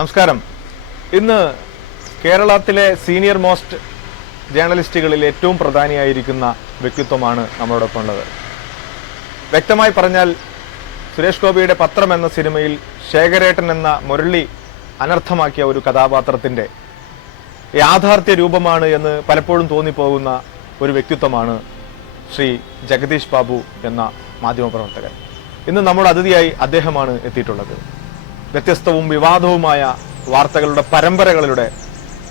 നമസ്കാരം. ഇന്ന് കേരളത്തിലെ സീനിയർ മോസ്റ്റ് ജേർണലിസ്റ്റുകളിൽ ഏറ്റവും പ്രധാനിയായിരിക്കുന്ന വ്യക്തിത്വമാണ് നമ്മളോടൊപ്പം ഉള്ളത്. വ്യക്തമായി പറഞ്ഞാൽ സുരേഷ് ഗോപിയുടെ പത്രം എന്ന സിനിമയിൽ ശേഖരേട്ടൻ എന്ന മുരളി അനർത്ഥമാക്കിയ ഒരു കഥാപാത്രത്തിൻ്റെ യാഥാർത്ഥ്യ രൂപമാണ് എന്ന് പലപ്പോഴും തോന്നിപ്പോകുന്ന ഒരു വ്യക്തിത്വമാണ് ശ്രീ ജഗദീഷ് ബാബു എന്ന മാധ്യമപ്രവർത്തകൻ. ഇന്ന് നമ്മുടെ അതിഥിയായി അദ്ദേഹമാണ് എത്തിയിട്ടുള്ളത്. വ്യത്യസ്തവും വിവാദവുമായ വാർത്തകളുടെ പരമ്പരകളുടെ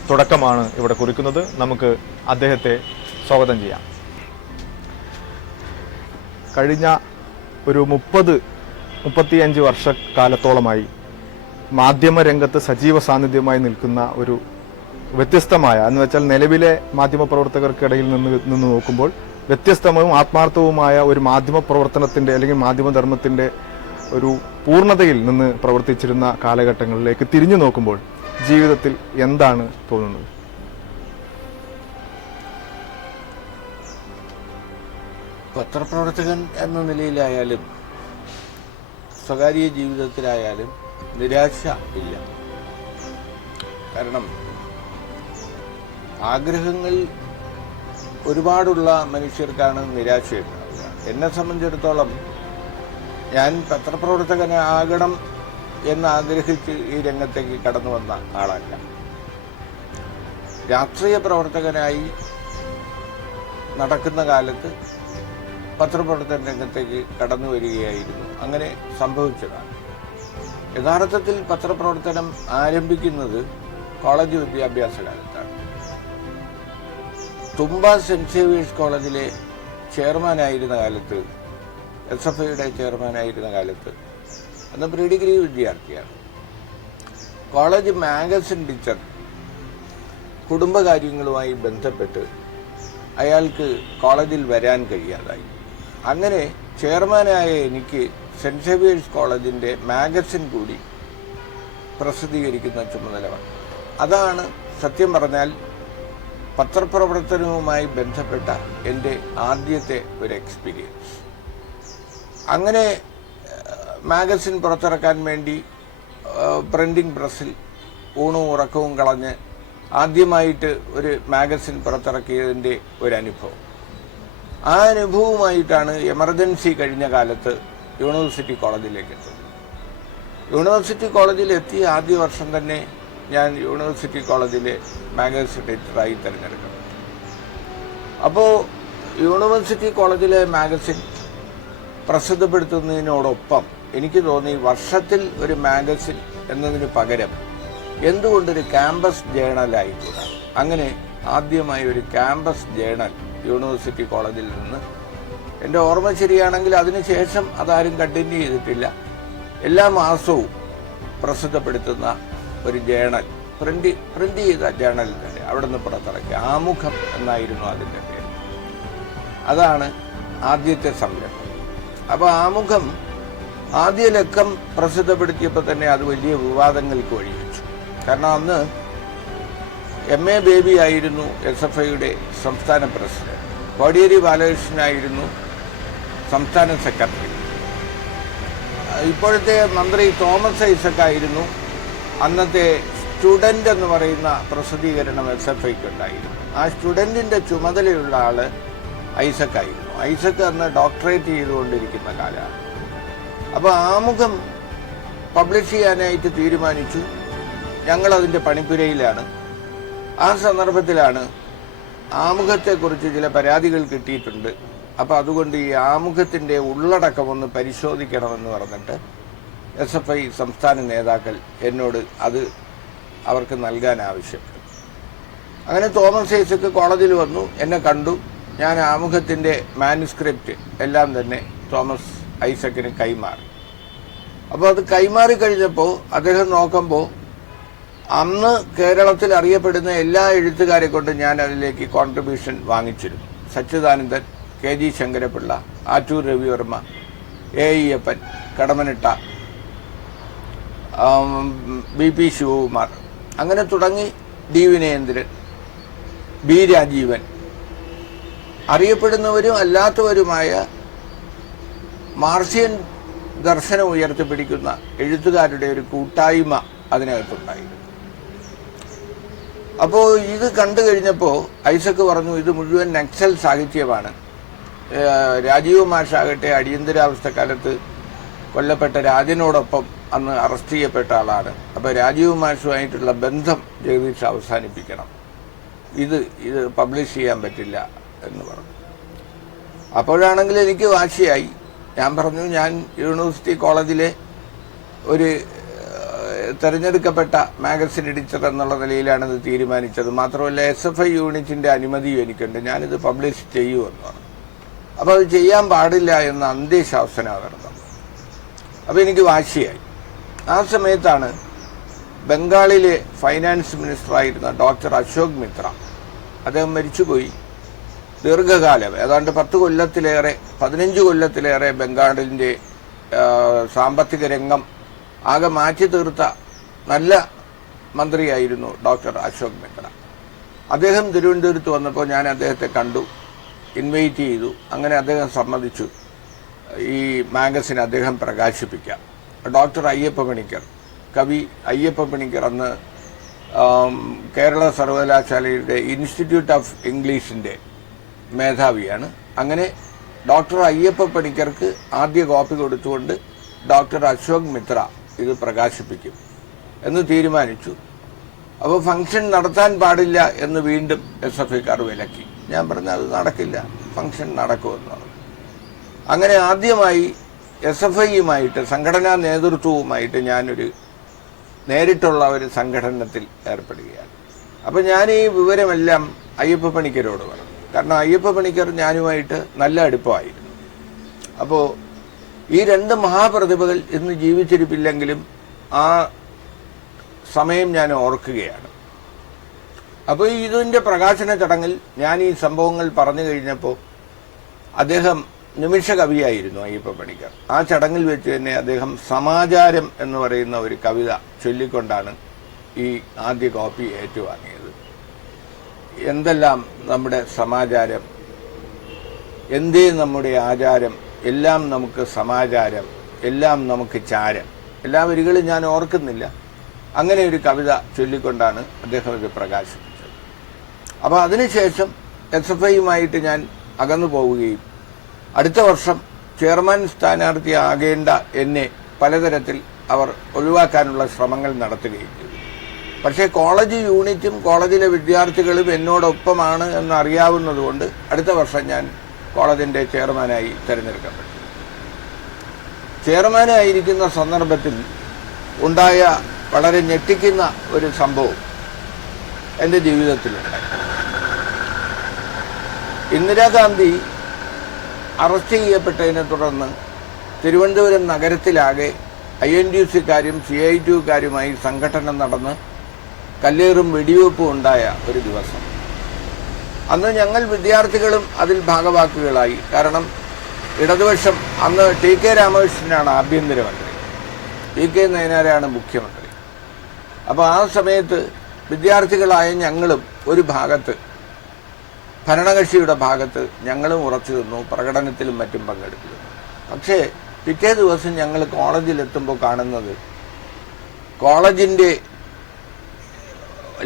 തുടക്കമാണ് ഇവിടെ കുറിക്കുന്നത്. നമുക്ക് അദ്ദേഹത്തെ സ്വാഗതം ചെയ്യാം. കഴിഞ്ഞ ഒരു 30-35 വർഷക്കാലത്തോളമായി മാധ്യമരംഗത്ത് സജീവ സാന്നിധ്യമായി നിൽക്കുന്ന ഒരു വ്യത്യസ്തമായ എന്ന് വെച്ചാൽ നിലവിലെ മാധ്യമപ്രവർത്തകർക്കിടയിൽ നിന്ന് നോക്കുമ്പോൾ വ്യത്യസ്തവും ആത്മാർത്ഥവുമായ ഒരു മാധ്യമപ്രവർത്തനത്തിൻ്റെ അല്ലെങ്കിൽ മാധ്യമധർമ്മത്തിൻ്റെ ഒരു പൂർണ്ണതയിൽ നിന്ന് പ്രവർത്തിച്ചിരുന്ന കാലഘട്ടങ്ങളിലേക്ക് തിരിഞ്ഞു നോക്കുമ്പോൾ ജീവിതത്തിൽ എന്താണ് തോന്നുന്നത്? പത്രപ്രവർത്തകൻ എന്ന നിലയിലായാലും സ്വകാര്യ ജീവിതത്തിലായാലും നിരാശ ഇല്ല. കാരണം ആഗ്രഹങ്ങൾ ഒരുപാടുള്ള മനുഷ്യർക്കാണ് നിരാശയുണ്ടാവുക. എന്നെ സംബന്ധിച്ചിടത്തോളം ഞാൻ പത്രപ്രവർത്തകനാകണം എന്നാഗ്രഹിച്ച് ഈ രംഗത്തേക്ക് കടന്നു വന്ന ആളല്ല. രാഷ്ട്രീയ പ്രവർത്തകനായി നടക്കുന്ന കാലത്ത് പത്രപ്രവർത്തന രംഗത്തേക്ക് കടന്നു വരികയായിരുന്നു. അങ്ങനെ സംഭവിച്ചതാണ്. യഥാർത്ഥത്തിൽ പത്രപ്രവർത്തനം ആരംഭിക്കുന്നത് കോളേജ് വിദ്യാഭ്യാസ കാലത്താണ്. തുമ്പ സെന്റ് സേവിയേഴ്സ് കോളേജിലെ ചെയർമാനായിരുന്ന കാലത്ത്, SFIയുടെ ചെയർമാനായിരുന്ന കാലത്ത്, അന്ന് പ്രീ ഡിഗ്രി വിദ്യാർത്ഥിയാണ്. കോളേജ് മാഗസിൻ ടീച്ചർ കുടുംബകാര്യങ്ങളുമായി ബന്ധപ്പെട്ട് അയാൾക്ക് കോളേജിൽ വരാൻ കഴിയാതായി. അങ്ങനെ ചെയർമാനായ എനിക്ക് സെന്റ് സേവിയേഴ്സ് കോളേജിൻ്റെ മാഗസിൻ കൂടി പ്രസിദ്ധീകരിക്കുന്ന ചുമതല വന്നു. അതാണ് സത്യം പറഞ്ഞാൽ പത്രപ്രവർത്തനവുമായി ബന്ധപ്പെട്ട എൻ്റെ ആദ്യത്തെ ഒരു എക്സ്പീരിയൻസ്. അങ്ങനെ മാഗസിൻ പുറത്തിറക്കാൻ വേണ്ടി പ്രിന്റിംഗ് പ്രസ്സിൽ ഊണും ഉറക്കവും കളഞ്ഞ് ആദ്യമായിട്ട് ഒരു മാഗസിൻ പുറത്തിറക്കിയതിൻ്റെ ഒരു അനുഭവം. ആ അനുഭവമായിട്ടാണ് എമർജൻസി കഴിഞ്ഞ കാലത്ത് യൂണിവേഴ്സിറ്റി കോളേജിലേക്ക് എത്തുന്നത്. യൂണിവേഴ്സിറ്റി കോളേജിൽ എത്തിയ ആദ്യ വർഷം തന്നെ ഞാൻ യൂണിവേഴ്സിറ്റി കോളേജിലെ മാഗസിൻ എഡിറ്ററായി തിരഞ്ഞെടുക്കണം. അപ്പോൾ യൂണിവേഴ്സിറ്റി കോളേജിലെ മാഗസിൻ പ്രസിദ്ധപ്പെടുത്തുന്നതിനോടൊപ്പം എനിക്ക് തോന്നി വർഷത്തിൽ ഒരു മാഗസിൻ എന്നതിന് പകരം എന്തുകൊണ്ടൊരു ക്യാമ്പസ് ജേണലായിക്കൂടാ. അങ്ങനെ ആദ്യമായി ഒരു ക്യാമ്പസ് ജേണൽ യൂണിവേഴ്സിറ്റി കോളേജിൽ നിന്ന്, എൻ്റെ ഓർമ്മ ശരിയാണെങ്കിൽ അതിനുശേഷം അതാരും കണ്ടിന്യൂ ചെയ്തിട്ടില്ല, എല്ലാ മാസവും പ്രസിദ്ധപ്പെടുത്തുന്ന ഒരു ജേണൽ, പ്രിന്റ് ചെയ്ത ജേണൽ തന്നെ അവിടെ നിന്ന് പുറത്തിറക്കി. ആമുഖം എന്നായിരുന്നു അതിൻ്റെ പേര്. അതാണ് ആദ്യത്തെ സംരംഭം. അപ്പോൾ ആമുഖം ആദ്യ ലക്കം പ്രസിദ്ധപ്പെടുത്തിയപ്പോൾ തന്നെ അത് വലിയ വിവാദങ്ങൾക്ക് വഴിവെച്ചു. കാരണം അന്ന് MA ബേബി ആയിരുന്നു SFIയുടെ സംസ്ഥാന പ്രസിഡന്റ്, കോടിയേരി ബാലകൃഷ്ണനായിരുന്നു സംസ്ഥാന സെക്രട്ടറി, ഇപ്പോഴത്തെ മന്ത്രി തോമസ് ഐസക് ആയിരുന്നു അന്നത്തെ സ്റ്റുഡന്റ് എന്ന് പറയുന്ന പ്രസിദ്ധീകരണം SFIക്ക് ഉണ്ടായിരുന്നു. ആ സ്റ്റുഡന്റിന്റെ ചുമതലയുള്ള ആള് ഐസക് ആയിരുന്നു. ഐസക് അന്ന് ഡോക്ടറേറ്റ് ചെയ്തുകൊണ്ടിരിക്കുന്ന കാലമാണ്. അപ്പോൾ ആമുഖം പബ്ലിഷ് ചെയ്യാനായിട്ട് തീരുമാനിച്ചു. ഞങ്ങളതിൻ്റെ പണിപ്പുരയിലാണ്. ആ സന്ദർഭത്തിലാണ് ആമുഖത്തെക്കുറിച്ച് ചില പരാതികൾ കിട്ടിയിട്ടുണ്ട്. അപ്പോൾ അതുകൊണ്ട് ഈ ആമുഖത്തിൻ്റെ ഉള്ളടക്കം ഒന്ന് പരിശോധിക്കണമെന്ന് പറഞ്ഞിട്ട് SFI സംസ്ഥാന നേതാക്കൾ എന്നോട് അത് അവർക്ക് നൽകാൻ ആവശ്യപ്പെട്ടു. അങ്ങനെ തോമസ് ഐസക് കോളേജിൽ വന്നു, എന്നെ കണ്ടു. ഞാൻ ആമുഖത്തിൻ്റെ മാനുസ്ക്രിപ്റ്റ് എല്ലാം തന്നെ തോമസ് ഐസക്കിന് കൈമാറി. അപ്പോൾ അത് കൈമാറി കഴിഞ്ഞപ്പോൾ അദ്ദേഹം നോക്കുമ്പോൾ അന്ന് കേരളത്തിൽ അറിയപ്പെടുന്ന എല്ലാ എഴുത്തുകാരെ കൊണ്ട് ഞാൻ അതിലേക്ക് കോൺട്രിബ്യൂഷൻ വാങ്ങിച്ചിരുന്നു. സച്ചിദാനന്ദൻ, KG ശങ്കരപിള്ള, ആറ്റൂർ രവിവർമ്മ, AIയപ്പൻ, കടമനിട്ട, BP ശിവകുമാർ, അങ്ങനെ തുടങ്ങി D വിനയേന്ദ്രൻ, B രാജീവൻ, അറിയപ്പെടുന്നവരും അല്ലാത്തവരുമായ മാർസിയൻ ദർശനം ഉയർത്തിപ്പിടിക്കുന്ന എഴുത്തുകാരുടെ ഒരു കൂട്ടായ്മ അതിനകത്തുണ്ടായിരുന്നു. അപ്പോൾ ഇത് കണ്ടു കഴിഞ്ഞപ്പോൾ ഐസക് പറഞ്ഞു, ഇത് മുഴുവൻ നക്സൽ സാഹിത്യമാണ്. രാജീവ് മാഷാകട്ടെ അടിയന്തരാവസ്ഥക്കാലത്ത് കൊല്ലപ്പെട്ട രാജനോടൊപ്പം അന്ന് അറസ്റ്റ് ചെയ്യപ്പെട്ട ആളാണ്. അപ്പോൾ രാജീവ് മാഷുമായിട്ടുള്ള ബന്ധം ജഗദീഷ് അവസാനിപ്പിക്കണം, ഇത് പബ്ലിഷ് ചെയ്യാൻ പറ്റില്ല എന്ന് പറഞ്ഞു. അപ്പോഴാണെങ്കിൽ എനിക്ക് വാശിയായി. ഞാൻ പറഞ്ഞു, ഞാൻ യൂണിവേഴ്സിറ്റി കോളേജിലെ ഒരു തെരഞ്ഞെടുക്കപ്പെട്ട മാഗസിൻ എഡിറ്റർ എന്നുള്ള നിലയിലാണ് ഇത് തീരുമാനിച്ചത്. മാത്രമല്ല SFI യൂണിറ്റിന്റെ അനുമതിയും എനിക്കുണ്ട്, ഞാനിത് പബ്ലിഷ് ചെയ്യുമെന്ന് പറഞ്ഞു. അപ്പോൾ അത് ചെയ്യാൻ പാടില്ല എന്ന അന്ത്യശാസന നടന്നത്. അപ്പോൾ എനിക്ക് വാശിയായി. ആ സമയത്താണ് ബംഗാളിലെ ഫൈനാൻസ് മിനിസ്റ്ററായിരുന്ന ഡോക്ടർ അശോക് മിത്ര, അദ്ദേഹം മരിച്ചുപോയി. ദീർഘകാലം ഏതാണ്ട് 15 കൊല്ലത്തിലേറെ ബംഗാളിൻ്റെ സാമ്പത്തിക രംഗം ആകെ മാറ്റി തീർത്ത നല്ല മന്ത്രിയായിരുന്നു ഡോക്ടർ അശോക് മിത്ര. അദ്ദേഹം തിരുവനന്തപുരത്ത് വന്നപ്പോൾ ഞാൻ അദ്ദേഹത്തെ കണ്ടു, ഇൻവൈറ്റ് ചെയ്തു. അങ്ങനെ അദ്ദേഹം സമ്മതിച്ചു ഈ മാഗസിൻ അദ്ദേഹം പ്രകാശിപ്പിക്കാം. ഡോക്ടർ അയ്യപ്പ പണിക്കർ, കവി അയ്യപ്പ പണിക്കർ അന്ന് കേരള സർവകലാശാലയുടെ ഇൻസ്റ്റിറ്റ്യൂട്ട് ഓഫ് ഇംഗ്ലീഷിൻ്റെ മേധാവിയാണ്. അങ്ങനെ ഡോക്ടർ അയ്യപ്പ പണിക്കർക്ക് ആദ്യ കോപ്പി കൊടുത്തുകൊണ്ട് ഡോക്ടർ അശോക് മിത്ര ഇത് പ്രകാശിപ്പിക്കും എന്ന് തീരുമാനിച്ചു. അപ്പോൾ ഫംഗ്ഷൻ നടത്താൻ പാടില്ല എന്ന് വീണ്ടും SFIക്കാർ വിലക്കി. ഞാൻ പറഞ്ഞു, അത് നടക്കില്ല, ഫംഗ്ഷൻ നടക്കുമെന്ന് പറഞ്ഞു. അങ്ങനെ ആദ്യമായി SFIയുമായിട്ട്, സംഘടനാ നേതൃത്വവുമായിട്ട് ഞാനൊരു നേരിട്ടുള്ള ഒരു സംഘടനത്തിൽ ഏർപ്പെടുകയാണ്. അപ്പോൾ ഞാൻ ഈ വിവരമെല്ലാം അയ്യപ്പ പണിക്കരോട് പറഞ്ഞു. കാരണം അയ്യപ്പ പണിക്കർ ഞാനുമായിട്ട് നല്ല അടുപ്പമായിരുന്നു. അപ്പോൾ ഈ രണ്ട് മഹാപ്രതിഭകൾ ഇന്ന് ജീവിച്ചിരിപ്പില്ലെങ്കിലും ആ സമയം ഞാൻ ഓർക്കുകയാണ്. അപ്പോൾ ഇതിൻ്റെ പ്രകാശന ചടങ്ങിൽ ഞാൻ ഈ സംഭവങ്ങൾ പറഞ്ഞു കഴിഞ്ഞപ്പോൾ അദ്ദേഹം നിമിഷ കവിയായിരുന്നു അയ്യപ്പ പണിക്കർ. ആ ചടങ്ങിൽ വെച്ച് തന്നെ അദ്ദേഹം സമാചാരം എന്ന് പറയുന്ന ഒരു കവിത ചൊല്ലിക്കൊണ്ടാണ് ഈ ആദ്യ കോപ്പി ഏറ്റുവാങ്ങിയത്. എന്തെല്ലാം നമ്മുടെ സമാചാരം, എന്തേ നമ്മുടെ ആചാരം, എല്ലാം നമുക്ക് സമാചാരം, എല്ലാം നമുക്ക് ചാരം. എല്ലാ വരികളും ഞാൻ ഓർക്കുന്നില്ല. അങ്ങനെ ഒരു കവിത ചൊല്ലിക്കൊണ്ടാണ് അദ്ദേഹം ഇത് പ്രകാശിപ്പിച്ചത്. അപ്പോൾ അതിനുശേഷം SFIയുമായിട്ട് ഞാൻ അകന്നു പോവുകയും അടുത്ത വർഷം ചെയർമാൻ സ്ഥാനാർത്ഥിയാകേണ്ട എന്നെ പലതരത്തിൽ അവർ ഒഴിവാക്കാനുള്ള ശ്രമങ്ങൾ നടത്തുകയും ചെയ്തു. പക്ഷേ കോളേജ് യൂണിറ്റും കോളേജിലെ വിദ്യാർത്ഥികളും എന്നോടൊപ്പമാണ് എന്നറിയാവുന്നതുകൊണ്ട് അടുത്ത വർഷം ഞാൻ കോളേജിൻ്റെ ചെയർമാനായി തിരഞ്ഞെടുക്കപ്പെട്ടു. ചെയർമാനായിരിക്കുന്ന സന്ദർഭത്തിൽ ഉണ്ടായ വളരെ ഞെട്ടിക്കുന്ന ഒരു സംഭവം എൻ്റെ ജീവിതത്തിലുണ്ടായി. ഇന്ദിരാഗാന്ധി അറസ്റ്റ് ചെയ്യപ്പെട്ടതിനെ തുടർന്ന് തിരുവനന്തപുരം നഗരത്തിലാകെ INTUCക്കാരും CITUക്കാരുമായി സംഘടന നടന്ന് കല്ലേറും വെടിവെപ്പും ഉണ്ടായ ഒരു ദിവസം. അന്ന് ഞങ്ങൾ വിദ്യാർത്ഥികളും അതിൽ ഭാഗവാക്കുകളായി. കാരണം ഇടതുപക്ഷം, അന്ന് TK രാമകൃഷ്ണനാണ് ആഭ്യന്തരമന്ത്രി, TK നയനാരാണ് മുഖ്യമന്ത്രി. അപ്പോൾ ആ സമയത്ത് വിദ്യാർത്ഥികളായ ഞങ്ങളും ഒരു ഭാഗത്ത്, ഭരണകക്ഷിയുടെ ഭാഗത്ത് ഞങ്ങളും ഉറച്ചു നിന്നു, പ്രകടനത്തിലും മറ്റും പങ്കെടുക്കുന്നു. പക്ഷേ പിറ്റേ ദിവസം ഞങ്ങൾ കോളേജിലെത്തുമ്പോൾ കാണുന്നത് കോളേജിൻ്റെ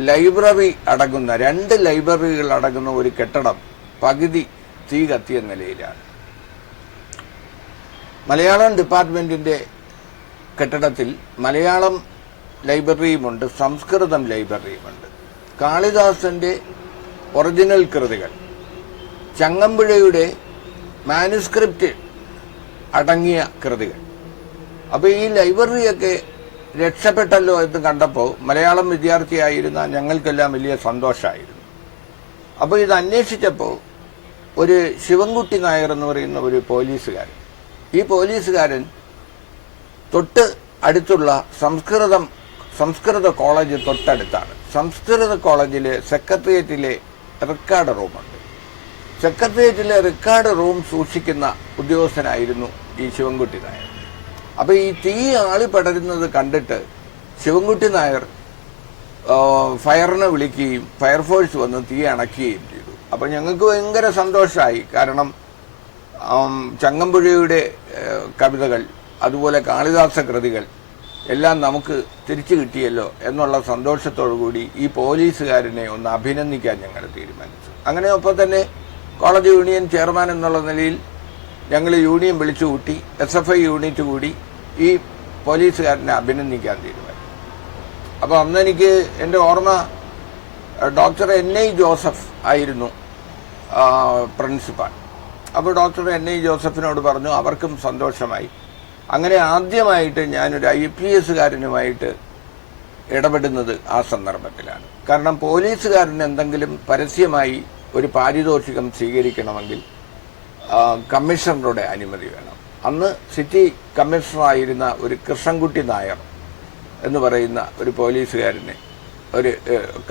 ലൈബ്രറി അടങ്ങുന്ന 2 ലൈബ്രറികൾ അടങ്ങുന്ന ഒരു കെട്ടിടം പകുതി തീ കത്തിയ നിലയിലാണ്. മലയാളം ഡിപ്പാർട്ട്മെൻറ്റിൻ്റെ കെട്ടിടത്തിൽ മലയാളം ലൈബ്രറിയുമുണ്ട്, സംസ്കൃതം ലൈബ്രറിയുമുണ്ട്. കാളിദാസൻ്റെ ഒറിജിനൽ കൃതികൾ, ചങ്ങമ്പുഴയുടെ മാനുസ്ക്രിപ്റ്റ് അടങ്ങിയ കൃതികൾ. അപ്പോൾ ഈ ലൈബ്രറിയൊക്കെ രക്ഷപ്പെട്ടല്ലോ എന്ന് കണ്ടപ്പോൾ മലയാളം വിദ്യാർത്ഥിയായിരുന്ന ഞങ്ങൾക്കെല്ലാം വലിയ സന്തോഷമായിരുന്നു. അപ്പോൾ ഇത് അന്വേഷിച്ചപ്പോൾ ഒരു ശിവൻകുട്ടി നായർ എന്ന് പറയുന്ന ഒരു പോലീസുകാരൻ, ഈ പോലീസുകാരൻ തൊട്ട് അടുത്തുള്ള സംസ്കൃത കോളേജ് തൊട്ടടുത്താണ്. സംസ്കൃത കോളേജിലെ സെക്രട്ടേറിയറ്റിലെ റെക്കോർഡ് റൂമുണ്ട്. സെക്രട്ടേറിയറ്റിലെ റെക്കോർഡ് റൂം സൂക്ഷിക്കുന്ന ഉദ്യോഗസ്ഥനായിരുന്നു ഈ ശിവൻകുട്ടി നായർ. അപ്പോൾ ഈ തീ ആളി പടരുന്നത് കണ്ടിട്ട് ശിവൻകുട്ടി നായർ ഫയറിനെ വിളിക്കുകയും ഫയർഫോഴ്സ് വന്ന് തീ അണയ്ക്കുകയും ചെയ്തു. അപ്പോൾ ഞങ്ങൾക്ക് ഭയങ്കര സന്തോഷമായി. കാരണം ചങ്ങമ്പുഴയുടെ കവിതകൾ, അതുപോലെ കാളിദാസ കൃതികൾ എല്ലാം നമുക്ക് തിരിച്ചു കിട്ടിയല്ലോ എന്നുള്ള സന്തോഷത്തോടു കൂടി ഈ പോലീസുകാരനെ ഒന്ന് അഭിനന്ദിക്കാൻ ഞങ്ങൾ തീരുമാനിച്ചു. അങ്ങനെ ഒപ്പം തന്നെ കോളേജ് യൂണിയൻ ചെയർമാൻ എന്നുള്ള നിലയിൽ ഞങ്ങൾ യൂണിയൻ വിളിച്ചു കൂട്ടി, SFI യൂണിറ്റ് കൂടി ഈ പോലീസുകാരനെ അഭിനന്ദിക്കാൻ തീരുമാനിച്ചു. അപ്പോൾ അന്ന് എനിക്ക് എൻ്റെ ഓർമ്മ ഡോക്ടർ NI ജോസഫ് ആയിരുന്നു പ്രിൻസിപ്പാൾ. അപ്പോൾ ഡോക്ടർ NI ജോസഫിനോട് പറഞ്ഞു, അവർക്കും സന്തോഷമായി. അങ്ങനെ ആദ്യമായിട്ട് ഞാനൊരു IPSകാരനുമായിട്ട് ഇടപെടുന്നത് ആ സന്ദർഭത്തിലാണ്. കാരണം പോലീസുകാരന് എന്തെങ്കിലും പരസ്യമായി ഒരു പാരിതോഷികം സ്വീകരിക്കണമെങ്കിൽ കമ്മീഷണറുടെ അനുമതി വേണം. അന്ന് സിറ്റി കമ്മീഷണറായിരുന്ന ഒരു കൃഷ്ണൻകുട്ടി നായർ എന്ന് പറയുന്ന ഒരു പോലീസുകാരനെ, ഒരു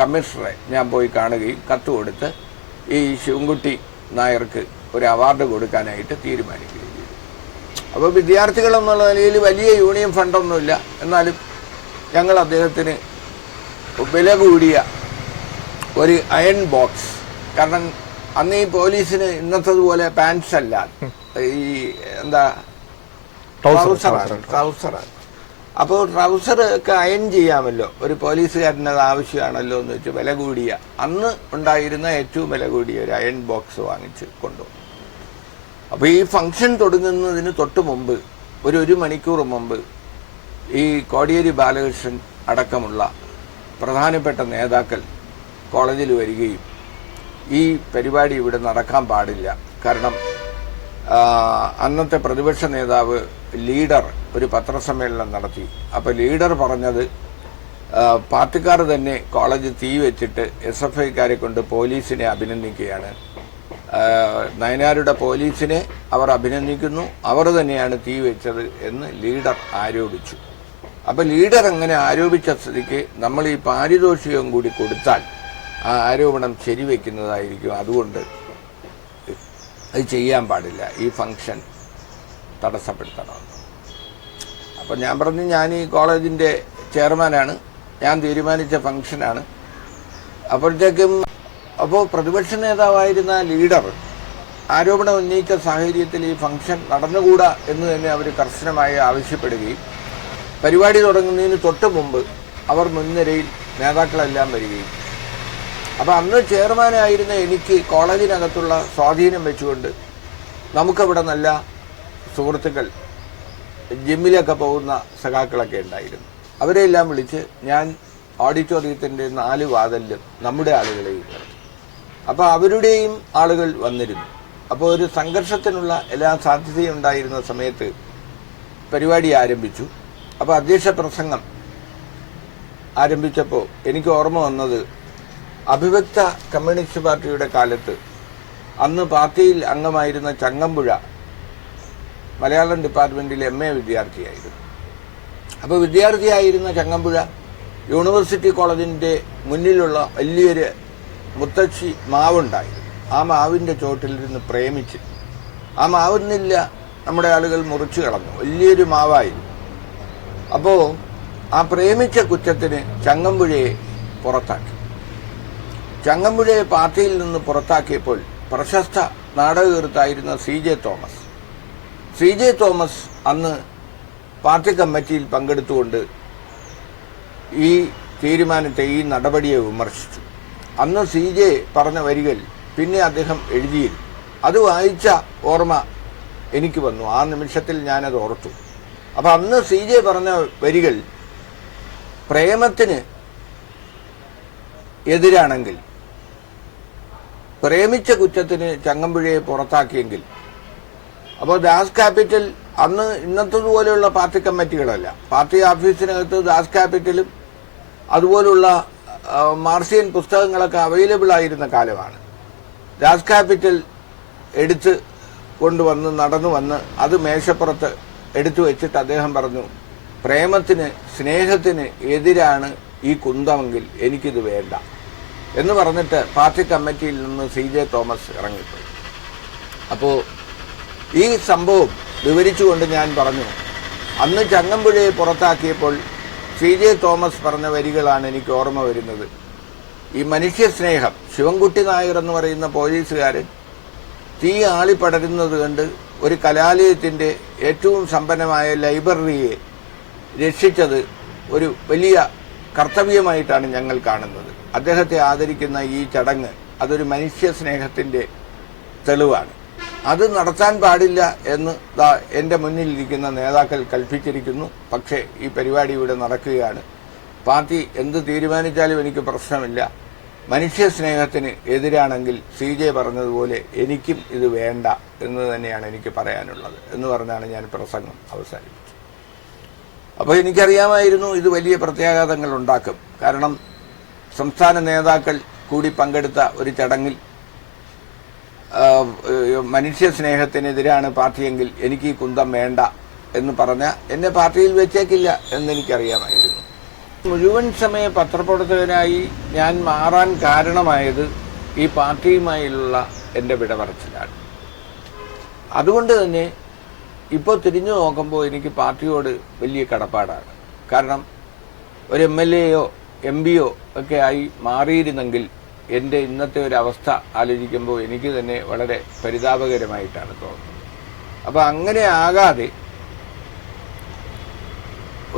കമ്മീഷണറെ ഞാൻ പോയി കാണുകയും കത്ത് കൊടുത്ത് ഈ ശിവൻകുട്ടി നായർക്ക് ഒരു അവാർഡ് കൊടുക്കാനായിട്ട് തീരുമാനിക്കുകയും ചെയ്തു. അപ്പോൾ വിദ്യാർത്ഥികളെന്നുള്ള നിലയിൽ വലിയ യൂണിയൻ ഫണ്ടൊന്നുമില്ല, എന്നാലും ഞങ്ങൾ അദ്ദേഹത്തിന് വില കൂടിയ ഒരു അയൺ ബോക്സ്, കാരണം അന്ന് ഈ പോലീസിന് ഇന്നത്തതുപോലെ പാൻസ് അല്ല, ഈ എന്താ ട്രൗസറാണ്. അപ്പോൾ ട്രൗസർ ഒക്കെ അയൺ ചെയ്യാമല്ലോ, ഒരു പോലീസുകാരന് അത് ആവശ്യമാണല്ലോ എന്ന് വെച്ച് വില കൂടിയ, അന്ന് ഉണ്ടായിരുന്ന ഏറ്റവും വില കൂടിയ ഒരു അയൺ ബോക്സ് വാങ്ങിച്ച് കൊണ്ടുപോകും. അപ്പോൾ ഈ ഫംഗ്ഷൻ തുടങ്ങുന്നതിന് തൊട്ട് മുമ്പ്, ഒരു മണിക്കൂർ മുമ്പ് ഈ കോടിയേരി ബാലകൃഷ്ണൻ അടക്കമുള്ള പ്രധാനപ്പെട്ട നേതാക്കൾ കോളേജിൽ വരികയും ഈ പരിപാടി ഇവിടെ നടക്കാൻ പാടില്ല, കാരണം അന്നത്തെ പ്രതിപക്ഷ നേതാവ് ലീഡർ ഒരു പത്രസമ്മേളനം നടത്തി. അപ്പോൾ ലീഡർ പറഞ്ഞത് പാർട്ടിക്കാർ തന്നെ കോളേജ് തീ വെച്ചിട്ട് SFIക്കാരെ കൊണ്ട് പോലീസിനെ അഭിനന്ദിക്കുകയാണ്, നയനാരുടെ പോലീസിനെ അവർ അഭിനന്ദിക്കുന്നു, അവർ തന്നെയാണ് തീ വെച്ചത് എന്ന് ലീഡർ ആരോപിച്ചു. അപ്പോൾ ലീഡർ അങ്ങനെ ആരോപിച്ച സ്ഥിതിക്ക് നമ്മൾ ഈ പാരിതോഷികം കൂടി കൊടുത്താൽ ആ ആരോപണം ശരിവെക്കുന്നതായിരിക്കും, അതുകൊണ്ട് അത് ചെയ്യാൻ പാടില്ല, ഈ ഫംഗ്ഷൻ തടസ്സപ്പെടുത്തണമെന്ന്. അപ്പം ഞാൻ പറഞ്ഞു, ഞാൻ ഈ കോളേജിൻ്റെ ചെയർമാനാണ്, ഞാൻ തീരുമാനിച്ച ഫംഗ്ഷനാണ്. അപ്പോഴത്തേക്കും പ്രതിപക്ഷ നേതാവായിരുന്ന ലീഡർ ആരോപണം ഉന്നയിച്ച സാഹചര്യത്തിൽ ഈ ഫംഗ്ഷൻ നടന്നുകൂടാ എന്ന് തന്നെ അവർ കർശനമായി ആവശ്യപ്പെടുകയും പരിപാടി തുടങ്ങുന്നതിന് തൊട്ട് മുമ്പ് അവർ മുൻനിരയിൽ നേതാക്കളെല്ലാം വരികയും, അപ്പോൾ അന്ന് ചെയർമാനായിരുന്ന എനിക്ക് കോളേജിനകത്തുള്ള സ്വാധീനം വെച്ചുകൊണ്ട് നമുക്കവിടെ നല്ല സുഹൃത്തുക്കൾ, ജിമ്മിലൊക്കെ പോകുന്ന സഖാക്കളൊക്കെ ഉണ്ടായിരുന്നു. അവരെല്ലാം വിളിച്ച് ഞാൻ ഓഡിറ്റോറിയത്തിൻ്റെ 4 വാതിലിലും നമ്മുടെ ആളുകളെയും നിർത്തി. അപ്പോൾ അവരുടെയും ആളുകൾ വന്നിരുന്നു. അപ്പോൾ ഒരു സംഘർഷത്തിനുള്ള എല്ലാ സാധ്യതയും ഉണ്ടായിരുന്ന സമയത്ത് പരിപാടി ആരംഭിച്ചു. അപ്പോൾ അധ്യക്ഷ പ്രസംഗം ആരംഭിച്ചപ്പോൾ എനിക്ക് ഓർമ്മ വന്നത്, അഭിവക്ത കമ്മ്യൂണിസ്റ്റ് പാർട്ടിയുടെ കാലത്ത് അന്ന് പാർട്ടിയിൽ അംഗമായിരുന്ന ചങ്ങമ്പുഴ മലയാളം ഡിപ്പാർട്ട്മെൻറ്റിൽ MA വിദ്യാർത്ഥിയായിരുന്നു. അപ്പോൾ വിദ്യാർത്ഥിയായിരുന്ന ചങ്ങമ്പുഴ യൂണിവേഴ്സിറ്റി കോളേജിൻ്റെ മുന്നിലുള്ള വലിയൊരു മുത്തശ്ശി മാവുണ്ടായിരുന്നു. ആ മാവിൻ്റെ ചോട്ടിലിരുന്ന് പ്രേമിച്ച്, ആ മാവുന്നില്ല നമ്മുടെ ആളുകൾ മുറിച്ചു കളഞ്ഞു, വലിയൊരു മാവായിരുന്നു. അപ്പോൾ ആ പ്രേമിച്ച കുറ്റത്തിന് ചങ്ങമ്പുഴയെ പുറത്താക്കി. ചങ്ങമ്പുഴയെ പാർട്ടിയിൽ നിന്ന് പുറത്താക്കിയപ്പോൾ പ്രശസ്ത നാടകകൃത്തായിരുന്ന CJ തോമസ് അന്ന് പാർട്ടി കമ്മിറ്റിയിൽ പങ്കെടുത്തുകൊണ്ട് ഈ തീരുമാനത്തെ, ഈ നടപടിയെ വിമർശിച്ചു. അന്ന് CJ പറഞ്ഞ വരികൾ പിന്നെ അദ്ദേഹം എഴുതിയിരുന്നു. അത് വായിച്ച ഓർമ്മ എനിക്ക് വന്നു, ആ നിമിഷത്തിൽ ഞാനത് ഓർത്തു. അപ്പം അന്ന് CJ പറഞ്ഞ വരികൾ പ്രേമത്തിന് എതിരാണെങ്കിൽ, പ്രേമിച്ച കുറ്റത്തിന് ചങ്ങമ്പുഴയെ പുറത്താക്കിയെങ്കിൽ, അപ്പോൾ ദാസ് ക്യാപിറ്റൽ അന്ന് ഇന്നത്തതുപോലെയുള്ള പാർട്ടി കമ്മിറ്റികളല്ല, പാർട്ടി ഓഫീസിനകത്ത് ദാസ് ക്യാപിറ്റലും അതുപോലുള്ള മാർസിയൻ പുസ്തകങ്ങളൊക്കെ അവൈലബിൾ ആയിരുന്ന കാലമാണ്. ദാസ് ക്യാപിറ്റൽ എടുത്ത് കൊണ്ടുവന്ന് നടന്നു വന്ന് അത് മേശപ്പുറത്ത് എടുത്തു വെച്ചിട്ട് അദ്ദേഹം പറഞ്ഞു, പ്രേമത്തിന് സ്നേഹത്തിന് എതിരാണ് ഈ കുന്തമെങ്കിൽ എനിക്കിത് വേണ്ട എന്ന് പറഞ്ഞിട്ട് പാർട്ടി കമ്മിറ്റിയിൽ നിന്ന് CJ തോമസ് ഇറങ്ങിപ്പോയി. അപ്പോൾ ഈ സംഭവം വിവരിച്ചുകൊണ്ട് ഞാൻ പറഞ്ഞു, അന്ന് ചങ്ങമ്പുഴയെ പുറത്താക്കിയപ്പോൾ CJ തോമസ് പറഞ്ഞ വരികളാണ് എനിക്ക് ഓർമ്മ വരുന്നത്. ഈ മനുഷ്യസ്നേഹം, ശിവൻകുട്ടി നായർ എന്ന് പറയുന്ന പോലീസുകാരൻ തീ ആളിപ്പടരുന്നത് കണ്ട് ഒരു കലാലയത്തിൻ്റെ ഏറ്റവും സമ്പന്നമായ ലൈബ്രറിയെ രക്ഷിച്ചത് ഒരു വലിയ കർത്തവ്യമായിട്ടാണ് ഞങ്ങൾ കാണുന്നത്. അദ്ദേഹത്തെ ആദരിക്കുന്ന ഈ ചടങ്ങ് അതൊരു മനുഷ്യ സ്നേഹത്തിൻ്റെ തെളിവാണ്. അത് നടത്താൻ പാടില്ല എന്ന് എൻ്റെ മുന്നിലിരിക്കുന്ന നേതാക്കൾ കൽപ്പിച്ചിരിക്കുന്നു. പക്ഷേ ഈ പരിപാടി ഇവിടെ നടക്കുകയാണ്. പാർട്ടി എന്ത് തീരുമാനിച്ചാലും എനിക്ക് പ്രശ്നമില്ല. മനുഷ്യ സ്നേഹത്തിന് എതിരാണെങ്കിൽ CJ പറഞ്ഞതുപോലെ എനിക്കും ഇത് വേണ്ട എന്ന് തന്നെയാണ് എനിക്ക് പറയാനുള്ളത് എന്ന് പറഞ്ഞാണ് ഞാൻ പ്രസംഗം അവസാനിപ്പിച്ചത്. അപ്പോൾ എനിക്കറിയാമായിരുന്നു ഇത് വലിയ പ്രത്യാഘാതങ്ങൾ ഉണ്ടാക്കും. കാരണം സംസ്ഥാന നേതാക്കൾ കൂടി പങ്കെടുത്ത ഒരു ചടങ്ങിൽ മനുഷ്യ സ്നേഹത്തിനെതിരാണ് പാർട്ടിയെങ്കിൽ എനിക്ക് ഈ കുന്തം വേണ്ട എന്ന് പറഞ്ഞ എന്നെ പാർട്ടിയിൽ വെച്ചേക്കില്ല എന്നെനിക്കറിയാമായിരുന്നു. മുഴുവൻ സമയ പത്രപ്രവർത്തകനായി ഞാൻ മാറാൻ കാരണമായത് ഈ പാർട്ടിയുമായുള്ള എൻ്റെ വിടപറച്ചിലാണ്. അതുകൊണ്ട് തന്നെ ഇപ്പോൾ തിരിഞ്ഞു നോക്കുമ്പോൾ എനിക്ക് പാർട്ടിയോട് വലിയ കടപ്പാടാണ്. കാരണം ഒരു MLA-യോ MP-യോ ഒക്കെ ആയി മാറിയിരുന്നെങ്കിൽ എൻ്റെ ഇന്നത്തെ ഒരു അവസ്ഥ ആലോചിക്കുമ്പോൾ എനിക്ക് തന്നെ വളരെ പരിതാപകരമായിട്ടാണ് തോന്നുന്നത്. അപ്പോൾ അങ്ങനെ ആകാതെ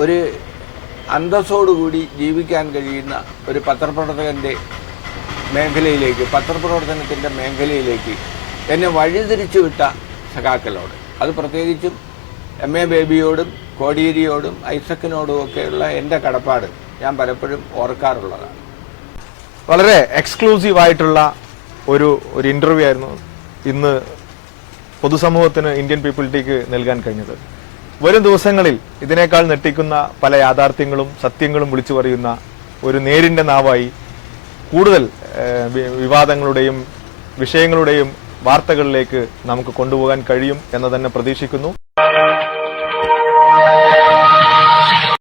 ഒരു അന്തസ്സോടുകൂടി ജീവിക്കാൻ കഴിയുന്ന ഒരു പത്രപ്രവർത്തകൻ്റെ മേഖലയിലേക്ക്, പത്രപ്രവർത്തനത്തിൻ്റെ മേഖലയിലേക്ക് എന്നെ വഴിതിരിച്ചു വിട്ട സഖാക്കളോട്, അത് പ്രത്യേകിച്ചും MA ബേബിയോടും കോടിയേരിയോടും ഐസക്കിനോടും ഒക്കെയുള്ള എൻ്റെ കടപ്പാട് ഞാൻ പലപ്പോഴും ഓർക്കാറുള്ളതാണ്. വളരെ എക്സ്ക്ലൂസീവ് ആയിട്ടുള്ള ഒരു ഇന്റർവ്യൂ ആയിരുന്നു ഇന്ന് പൊതുസമൂഹത്തിന് ഇന്ത്യൻ പീപ്പിൾ ടിക്ക് നൽകാൻ കഴിഞ്ഞത്. വരും ദിവസങ്ങളിൽ ഇതിനേക്കാൾ ഞെട്ടിക്കുന്ന പല യാഥാർത്ഥ്യങ്ങളും സത്യങ്ങളും വിളിച്ചു പറയുന്ന ഒരു നേരിന്റെ നാവായി കൂടുതൽ വിവാദങ്ങളുടെയും വിഷയങ്ങളുടെയും വാർത്തകളിലേക്ക് നമുക്ക് കൊണ്ടുപോകാൻ കഴിയും എന്ന് തന്നെ പ്രതീക്ഷിക്കുന്നു.